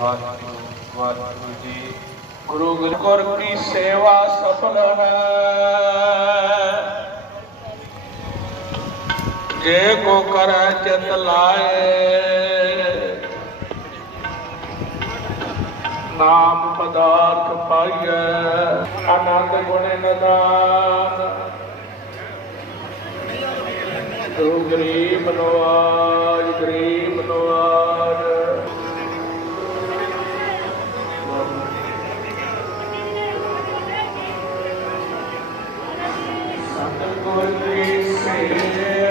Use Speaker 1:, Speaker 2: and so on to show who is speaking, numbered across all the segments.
Speaker 1: ਵਾਹਿਗੁਰੂ ਵਾਹਿਗੁਰੂ ਜੀ, ਗੁਰੂ ਗੁਰ ਕੀ ਸੇਵਾ ਸਫਲ ਹੈ। ਜੇ ਕੋ ਕਰੈ ਚਿਤ ਲਾਏ, ਨਾਮ ਪਦਾਰਥ ਪਾਈਐ, ਆਨੰਦ ਗੁਣ ਨਦਾਨ। ਗੁਰੂ ਗਰੀਬ ਨਵਾਜ good things say.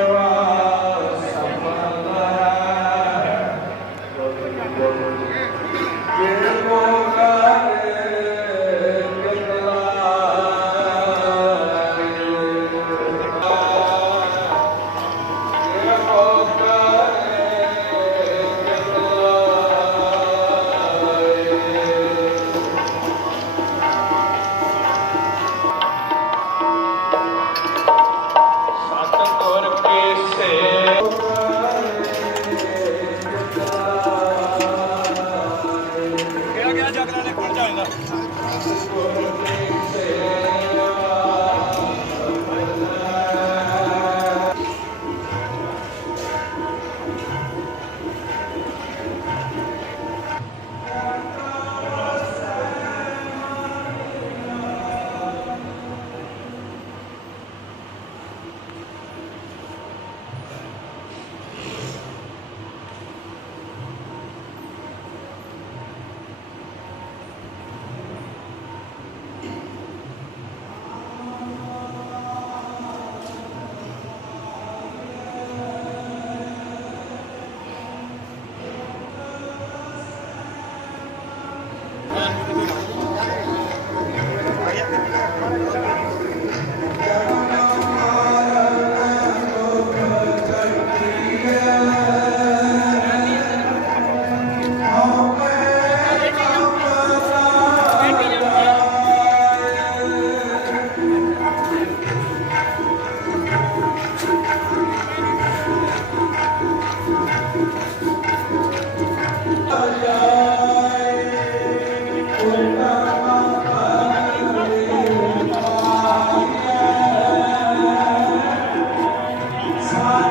Speaker 1: time.